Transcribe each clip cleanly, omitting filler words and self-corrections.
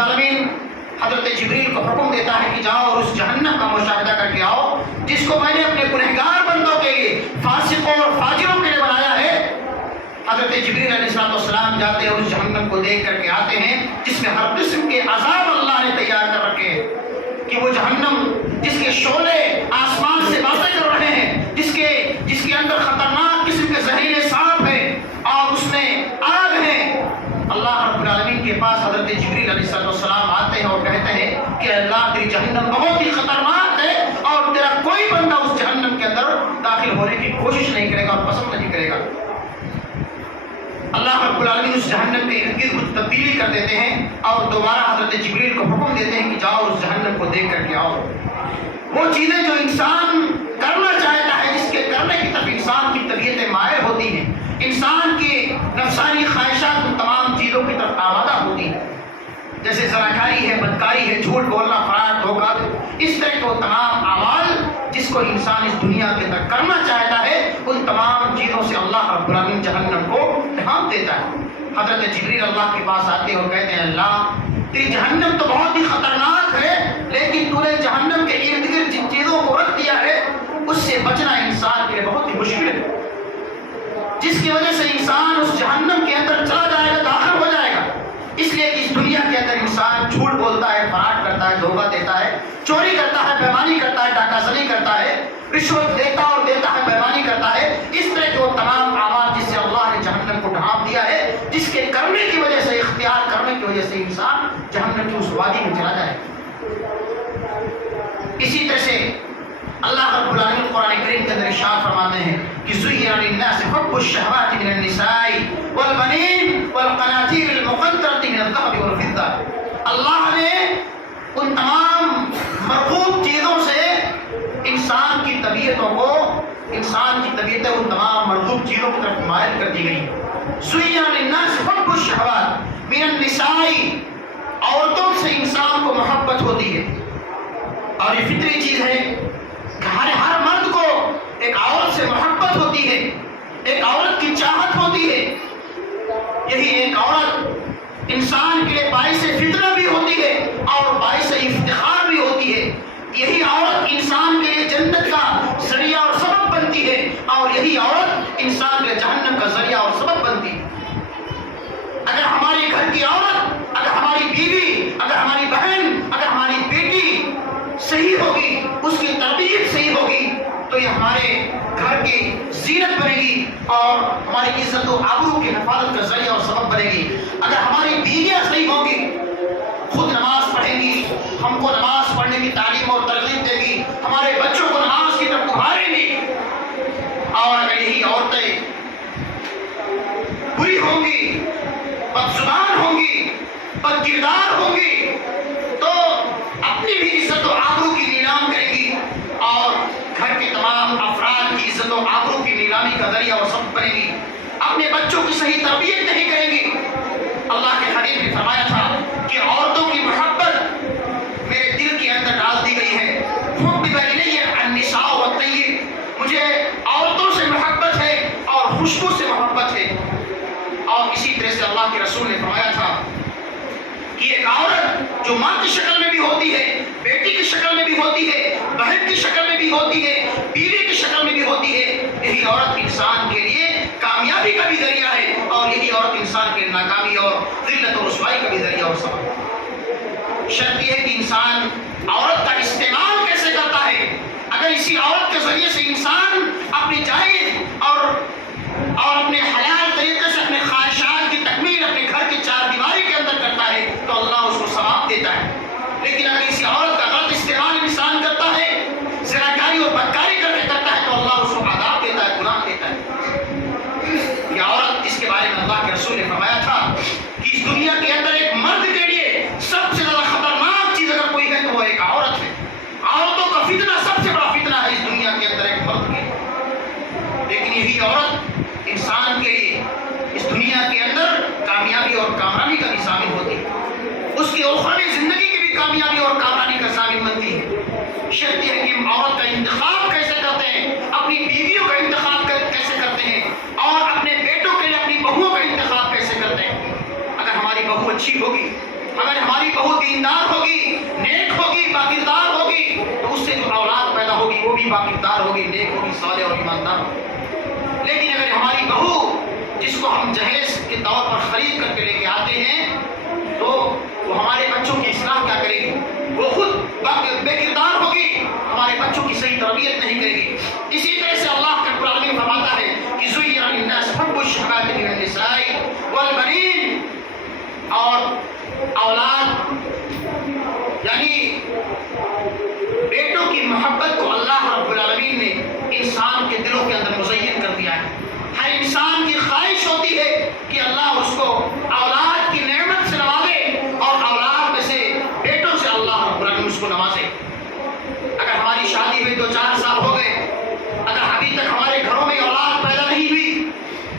العالمین حضرت جبریل کو حکم دیتا ہے کہ جاؤ اور اس جہنم کا مشاہدہ کر کے آؤ جس کو میں نے اپنے گنہگار بندوں کے لیے، فاسقوں اور فاجروں کے لیے بنایا ہے۔ حضرت جبریل علیہ السلام جاتے ہیں، اس جہنم کو دیکھ کر کے آتے ہیں جس میں ہر قسم کے عذاب اللہ نے تیار کر رکھے ہیں، کہ وہ جہنم جس کے شعلے آسمان سے باتیں کر رہے ہیں، جس کے اندر خطرناک قسم کے زہریلے سانپ ہیں اور اس میں آگ ہے۔ اللہ رب العالمین کے پاس حضرت جبریل علیہ السلام آتے ہیں اور کہتے ہیں کہ اللہ تیری جہنم بہت ہی خطرناک ہے اور تیرا کوئی بندہ اس جہنم کے اندر داخل ہونے کی کوشش نہیں کرے گا اور پسند نہیں کرے گا۔ اللہ رب العالمین اس جہنم کے ارد گرد کچھ تبدیلی کر دیتے ہیں اور دوبارہ حضرت جبریل کو حکم دیتے ہیں کہ جاؤ اس جہنم کو دیکھ کر کے آؤ۔ وہ چیزیں جو انسان کرنا چاہتا ہے، جس کے کرنے کی طرف انسان کی طبیعتیں مائل ہوتی ہیں، انسان کی نفسانی خواہشات ان تمام چیزوں کی طرف آمادہ ہوتی ہیں، جیسے زناکاری ہے، بدکاری ہے، جھوٹ بولنا، فراڈ، دھوکہ، اس طرح کے وہ تمام اعمال جس کو انسان اس دنیا کے اندر کرنا چاہتا ہے، ان تمام چیزوں سے اللہ رب العالمین جہنم کو ڈھانپ دیتا ہے۔ حضرت جبریل اللہ کے پاس آتے اور کہتے ہیں اللہ تیری جہنم تو بہت ہی خطرناک ہے، لیکن تو نے جہنم کے ارد گرد جن چیزوں کو رکھ دیا ہے اس سے بچنا انسان کے لیے بہت ہی مشکل ہے، جس کی وجہ سے انسان اس جہنم کے اندر چلا جائے گا، داخل ہو جائے گا۔ اس لیے اس دنیا کے اندر انسان جھوٹ بولتا ہے، فراڈ کرتا ہے، دھوکہ دیتا ہے، چوری کرتا ہے، بےمانی کرتا ہے، ڈاکہ زنی کرتا ہے، رشوت دیتا اور دیتا ہے، بےمانی کرتا ہے، اس طرح کے وہ تمام اعمال جس سے اللہ نے جہنم کو ڈھانپ دیا ہے، جس کے کرنے کی وجہ سے، اختیار کرنے کی وجہ سے انسان جہنم کی اس وادی میں چلا جائے۔ اسی طرح سے اللہ رب العالمین قرآن کریم کے اندر ارشاد فرماتے ہیں کہ زُيِّنَ لِلنَّاسِ حُبُّ الشَّهَوَاتِ مِنَ النِّسَاءِ وَالْبَنِينَ وَالْقَنَاطِيرِ الْمُقَنطَرَةِ مِنَ الذَّهَبِ وَالْفِضَّةِ، اللہ نے ان تمام مرغوب چیزوں سے انسان کی طبیعتیں ان تمام مرغوب چیزوں کی طرف مائل کر دی گئی۔ زُيِّنَ لِلنَّاسِ حُبُّ الشَّهَوَاتِ مِنَ النِّسَاءِ، عورتوں سے انسان کو محبت ہوتی ہے اور یہ فطری چیز ہے کہ ہر مرد کو ایک عورت سے محبت ہوتی ہے، ایک عورت کی چاہت ہوتی ہے۔ یہی ایک عورت انسان کے لیے باعث فتنہ بھی ہوتی ہے اور باعث افتخار بھی ہوتی ہے۔ یہی عورت انسان کے لیے جنت کا ذریعہ اور سبب بنتی ہے اور یہی عورت انسان کے لیے جہنم کا ذریعہ اور سبب بنتی ہے۔ اگر ہماری گھر کی عورت، اگر ہماری بیوی، اگر ہماری بہن، اگر ہماری بیٹی صحیح ہوگی، اس کی تربیت صحیح ہوگی، تو یہ ہمارے گھر کی زینت بنے گی اور ہماری عزت و آبرو کی حفاظت کا ذریعہ اور سبب بنے گی۔ اگر ہماری بیویاں صحیح ہوں گی، خود نماز پڑھیں گی، ہم کو نماز پڑھنے کی تعلیم اور ترغیب دے گی، ہمارے بچوں کو نماز کی طرف ابھاریں گی، اور اگر یہی عورتیں بری ہوں گی، بد زبان ہوں گی، بد کردار ہوں گی، تو اپنی بھی عزت و آبرو کی نیلام کرے گی اور گھر کے تمام افراد کی عزت و آبرو کی نیلامی کا ذریعہ اور سبب بنے گی۔ اپنے بچوں کی صحیح تربیت نہیں کرے گی۔ اللہ کے حبیب نے فرمایا تھا کہ عورتوں کی محبت میرے دل کے اندر ڈال دی گئی ہے۔ حُبِّبَ إِلَيَّ النِّسَاءُ وَالطَّيِّبُ، مجھے عورتوں سے محبت ہے اور خوشبو سے محبت ہے۔ اور اسی طرح سے اللہ کے رسول نے فرمایا تھا کہ ایک عورت جو ماں کی شکل میں بھی ہوتی ہے، بیٹی کی شکل میں بھی ہوتی ہے، بہن کی شکل میں بھی ہوتی ہے، بیوی کی شکل میں بھی ہوتی ہے، یہی عورت انسان کے لیے کامیابی کا بھی ذریعہ ہے اور یہی عورت انسان کے لیے ناکامی اور ذلت اور رسوائی کا بھی ذریعہ اور سبب ہے۔ شرط یہ ہے کہ انسان عورت کا استعمال کیسے کرتا ہے۔ اگر اسی عورت کے ذریعے سے انسان اپنی جائز اور اپنے حلال طریقے سے اپنے خواہشات کی تکمیل اپنے گھر کی چار دیواری کے اندر کرتا ہے تو اللہ اس کو ثواب دیتا ہے۔ لیکن اگر کسی عورت کا غلط استعمال انسان کرتا ہے، زناکاری اور بدکاری کر کے کرتا ہے، تو اللہ اس کو عذاب دیتا ہے، گناہ دیتا ہے۔ یہ عورت جس کے بارے میں اللہ کے رسول نے فرمایا تھا کہ اس دنیا کے اندر ایک مرد کے لیے سب سے زیادہ خطرناک چیز اگر کوئی ہے تو وہ ایک عورت ہے۔ عورتوں کا فتنہ سب سے بڑا فتنہ ہے اس دنیا کے اندر ایک مرد کے، لیکن یہی عورت انسان کے لیے اس دنیا کے اندر کامیابی اور کامرانی کا بھی ضامن ہوتی ہے، اس کی اخروی زندگی کی بھی کامیابی اور کامرانی کا ضامن بنتی ہے۔ شرط یہ ہے کہ ہم عورت کا انتخاب کیسے کرتے ہیں، اپنی بیویوں کا انتخاب کیسے کرتے ہیں اور اپنے بیٹوں کے لیے اپنی بہوؤں کا انتخاب کیسے کرتے ہیں۔ اگر ہماری بہو اچھی ہوگی، اگر ہماری بہو دیندار ہوگی، نیک ہوگی، باکردار ہوگی، تو اس سے جو اولاد پیدا ہوگی وہ بھی باکردار ہوگی، نیک ہوگی، صالح اور ایماندار ہوگی۔ لیکن اگر ہماری بہو جس کو ہم جہیز کے طور پر خرید کر کے لے کے آتے ہیں، تو وہ ہمارے بچوں کی اصلاح کیا کرے گی؟ وہ خود بے کردار ہوگی، ہمارے بچوں کی صحیح تربیت نہیں کرے گی۔ اسی طرح سے اللہ کا قرآن میں فرماتا ہے کہ زُيِّنَ لِلنَّاسِ حُبُّ الشَّهَوَاتِ مِنَ النِّسَاءِ وَالْبَنِينَ، اور اولاد یعنی بیٹوں کی محبت کو اللہ رب العالمین نے انسان کے دلوں کے اندر مزین کر دیا ہے۔ ہر انسان کی خواہش ہوتی ہے کہ اللہ اس کو اولاد کی نعمت سے نوازے، اور اولاد میں سے بیٹوں سے اللہ رب العالمین اس کو نوازے۔ اگر ہماری شادی ہوئی 2-4 سال ہو گئے، اگر ابھی تک ہمارے گھروں میں اولاد پیدا نہیں ہوئی،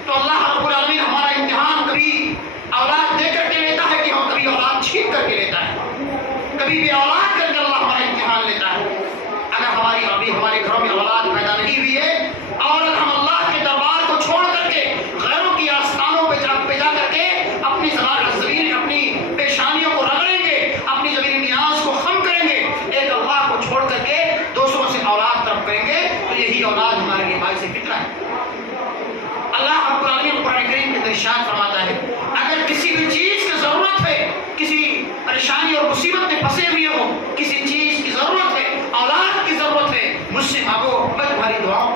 تو اللہ رب العالمین ہمارا امتحان کبھی اولاد دے کر کے لیتا ہے کہ ہم کبھی اولاد چھین کر کے لیتا ہے، کبھی بھی اولاد کر کے اللہ ہمارا امتحان لیتا ہے۔ اگر ابھی ہمارے گھروں میں اولاد پیدا نہیں ہوئی ہے، اور اگر ہم اللہ کے دربار کو چھوڑ کر کے غیروں کی آستانوں پہ جا کر کے اپنی زمین اپنی پیشانیوں کو رگڑیں گے، اپنی زمینی نیاز کو خم کریں گے، ایک اللہ کو چھوڑ کر کے دوسروں سے اولاد طلب کریں گے، تو یہی اولاد ہمارے لیے باعث فطرہ ہے۔ اللہ رب العالمین قرآن کریم کے ارشاد فرماتا ہے، اگر کسی بھی چیز کی ضرورت ہے، کسی پریشانی اور مصیبت میں پھنسے ہوئے ہو، کسی چیز کی ضرورت ہے، اولاد کی ضرورت ہے، مجھ سے مانگو، میں تمہاری دعاؤں